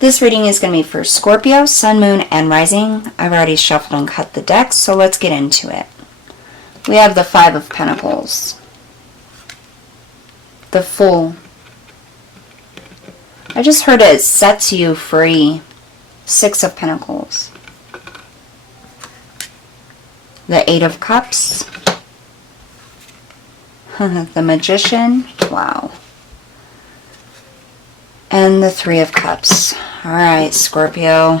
This reading is going to be for Scorpio, Sun, Moon, and Rising. I've already shuffled and cut the decks, so let's get into it. We have the Five of Pentacles. The Fool. I just heard it sets you free. Six of Pentacles. The Eight of Cups. The Magician. Wow. And the Three of Cups. Alright, Scorpio.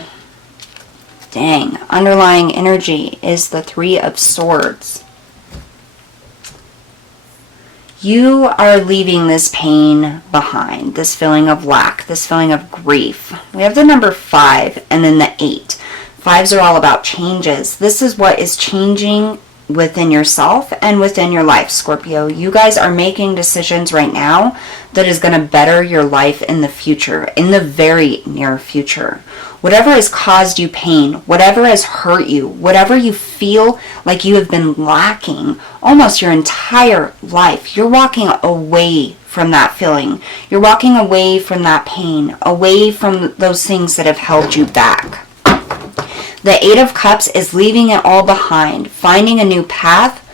Dang. Underlying energy is the Three of Swords. You are leaving this pain behind, this feeling of lack, this feeling of grief. We have the number 5 and then the 8. 5s are all about changes. This is what is changing within yourself and within your life, Scorpio. You guys are making decisions right now that is going to better your life in the future, in the very near future. Whatever has caused you pain, whatever has hurt you, whatever you feel like you have been lacking almost your entire life, you're walking away from that feeling. You're walking away from that pain, away from those things that have held you back. The Eight of Cups is leaving it all behind, finding a new path,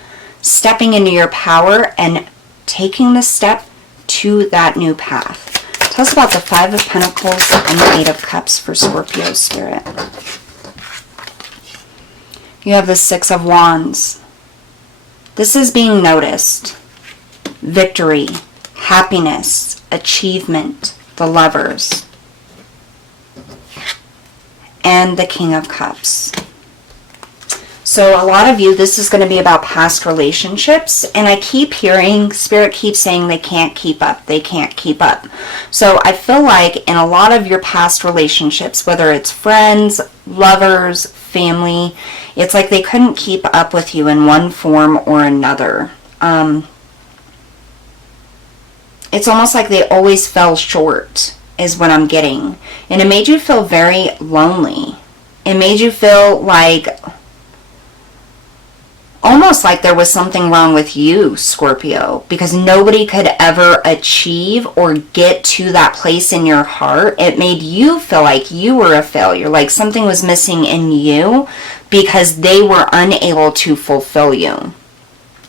stepping into your power, and taking the step to that new path. Tell us about the Five of Pentacles and the Eight of Cups for Scorpio Spirit. You have the Six of Wands. This is being noticed. Victory, happiness, achievement, the Lovers. And the King of Cups. So a lot of you, this is going to be about past relationships, and I keep hearing, Spirit keeps saying they can't keep up, they can't keep up. So I feel like in a lot of your past relationships, whether it's friends, lovers, family, it's like they couldn't keep up with you in one form or another. It's almost like they always fell short, is what I'm getting. And it made you feel very lonely. It made you feel like, almost like there was something wrong with you, Scorpio, because nobody could ever achieve or get to that place in your heart. It made you feel like you were a failure, like something was missing in you because they were unable to fulfill you.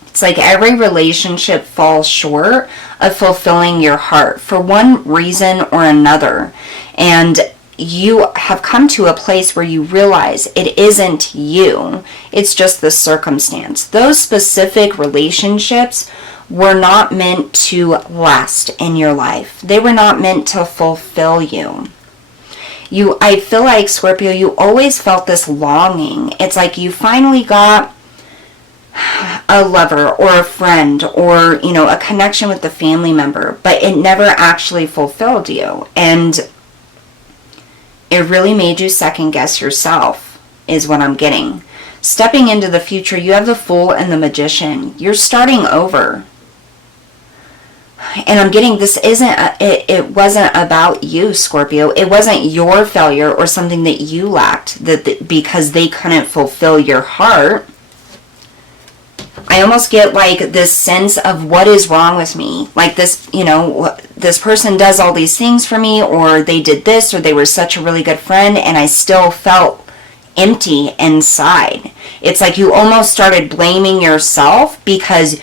It's like every relationship falls short of fulfilling your heart for one reason or another. And you have come to a place where you realize it isn't you. It's just the circumstance. Those specific relationships were not meant to last in your life. They were not meant to fulfill you. I feel like, Scorpio, you always felt this longing. It's like you finally got a lover or a friend or, a connection with the family member, but it never actually fulfilled you. And it really made you second guess yourself, is what I'm getting. Stepping into the future, you have the Fool and the Magician. You're starting over. And I'm getting this it wasn't about you, Scorpio. It wasn't your failure or something that you lacked because they couldn't fulfill your heart. I almost get like this sense of what is wrong with me. Like this, this person does all these things for me, or they did this, or they were such a really good friend, and I still felt empty inside. It's like you almost started blaming yourself because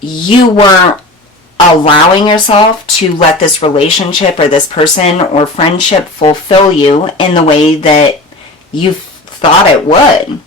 you weren't allowing yourself to let this relationship or this person or friendship fulfill you in the way that you thought it would.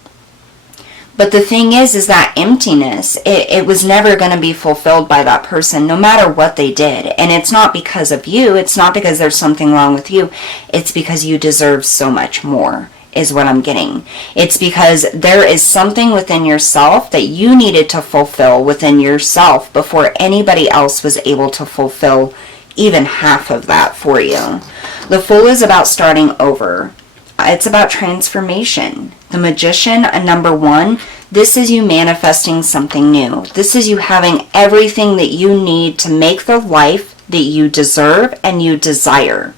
But the thing is that emptiness, it was never going to be fulfilled by that person, no matter what they did. And it's not because of you. It's not because there's something wrong with you. It's because you deserve so much more, is what I'm getting. It's because there is something within yourself that you needed to fulfill within yourself before anybody else was able to fulfill even half of that for you. The Fool is about starting over. It's about transformation. The Magician, a number 1, this is you manifesting something new. This is you having everything that you need to make the life that you deserve and you desire.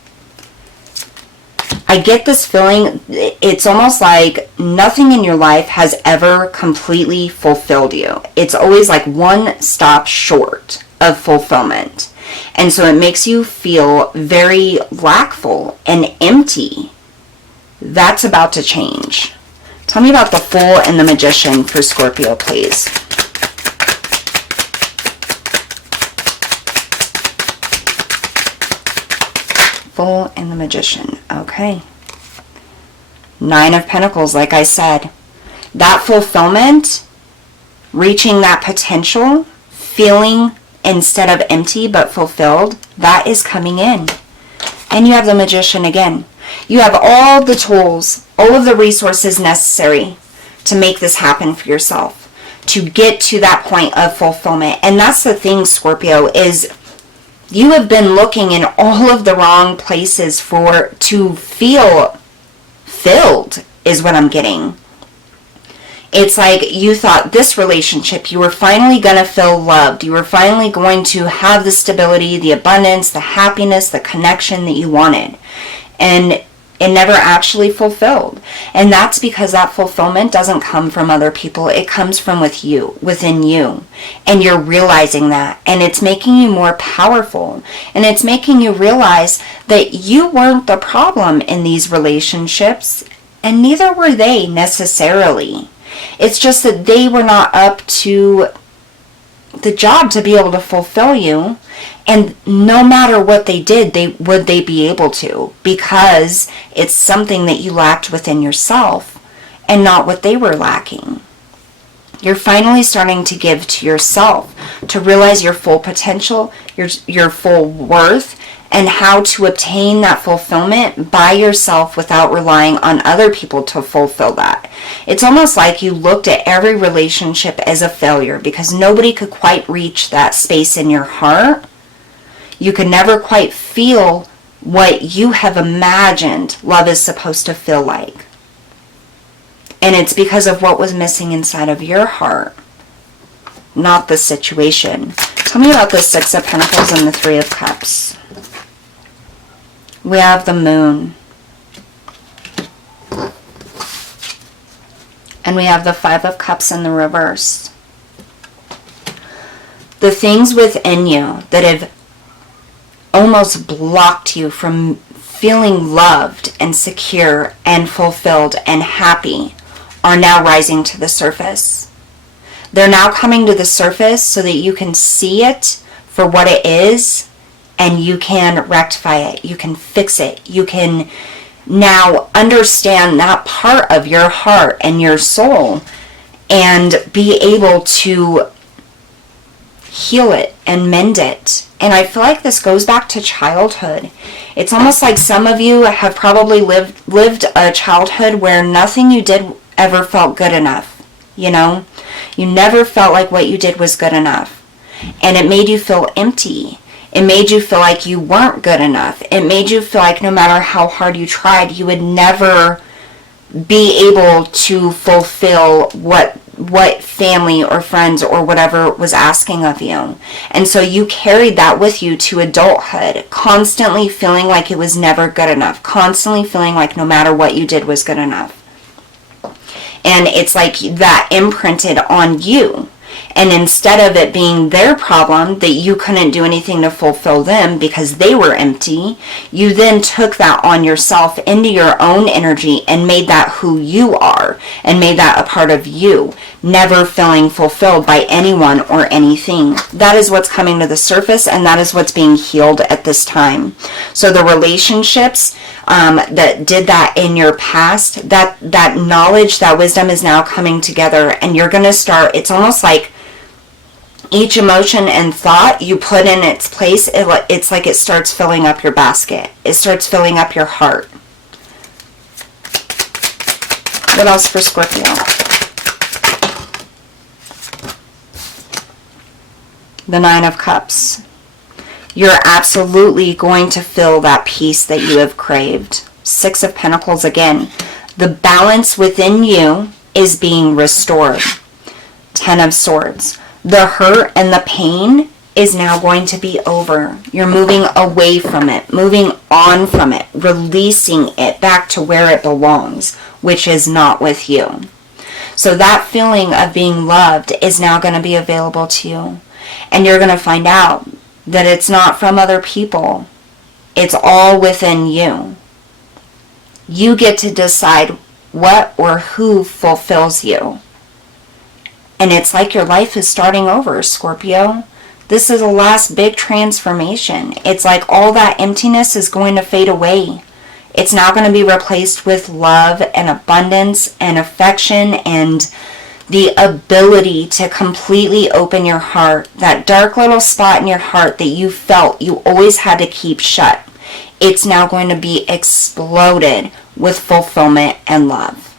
I get this feeling, it's almost like nothing in your life has ever completely fulfilled you. It's always like one stop short of fulfillment. And so it makes you feel very lackful and empty. That's about to change. Tell me about the Fool and the Magician for Scorpio, please. Fool and the Magician. Okay. Nine of Pentacles, like I said. That fulfillment, reaching that potential, feeling instead of empty but fulfilled, that is coming in. And you have the Magician again. You have all the tools, all of the resources necessary to make this happen for yourself, to get to that point of fulfillment. And that's the thing, Scorpio, is you have been looking in all of the wrong places to feel filled, is what I'm getting. It's like you thought this relationship, you were finally going to feel loved. You were finally going to have the stability, the abundance, the happiness, the connection that you wanted. And it never actually fulfilled. And that's because that fulfillment doesn't come from other people. It comes from within you. And you're realizing that. And it's making you more powerful. And it's making you realize that you weren't the problem in these relationships. And neither were they necessarily. It's just that they were not up to the job to be able to fulfill you. And no matter what they did, would they be able to, because it's something that you lacked within yourself and not what they were lacking. You're finally starting to give to yourself, to realize your full potential, your full worth, and how to obtain that fulfillment by yourself without relying on other people to fulfill that. It's almost like you looked at every relationship as a failure because nobody could quite reach that space in your heart. You could never quite feel what you have imagined love is supposed to feel like. And it's because of what was missing inside of your heart, not the situation. Tell me about the Six of Pentacles and the Three of Cups. We have the Moon. And we have the Five of Cups in the reverse. The things within you that have almost blocked you from feeling loved and secure and fulfilled and happy are now rising to the surface. They're now coming to the surface so that you can see it for what it is and you can rectify it. You can fix it. You can now understand that part of your heart and your soul and be able to heal it and mend it. And I feel like this goes back to childhood. It's almost like some of you have probably lived a childhood where nothing you did ever felt good enough. You know? You never felt like what you did was good enough. And it made you feel empty. It made you feel like you weren't good enough. It made you feel like no matter how hard you tried, you would never be able to fulfill what family or friends or whatever was asking of you. And so you carried that with you to adulthood, constantly feeling like it was never good enough, constantly feeling like no matter what you did was good enough. And it's like that imprinted on you. And instead of it being their problem that you couldn't do anything to fulfill them because they were empty, you then took that on yourself into your own energy and made that who you are and made that a part of you, never feeling fulfilled by anyone or anything. That is what's coming to the surface, and that is what's being healed at this time. So the relationships that did that in your past, that knowledge, that wisdom is now coming together, and you're going to start, it's almost like each emotion and thought you put in its place, it's like it starts filling up your basket. It starts filling up your heart. What else for Scorpio? The Nine of Cups. You're absolutely going to feel that peace that you have craved. Six of Pentacles again. The balance within you is being restored. Ten of Swords. The hurt and the pain is now going to be over. You're moving away from it, moving on from it, releasing it back to where it belongs, which is not with you. So that feeling of being loved is now going to be available to you. And you're going to find out that it's not from other people. It's all within you. You get to decide what or who fulfills you. And it's like your life is starting over, Scorpio. This is the last big transformation. It's like all that emptiness is going to fade away. It's now going to be replaced with love and abundance and affection and the ability to completely open your heart. That dark little spot in your heart that you felt you always had to keep shut. It's now going to be exploded with fulfillment and love.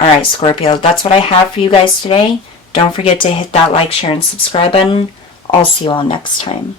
Alright, Scorpio, that's what I have for you guys today. Don't forget to hit that like, share, and subscribe button. I'll see you all next time.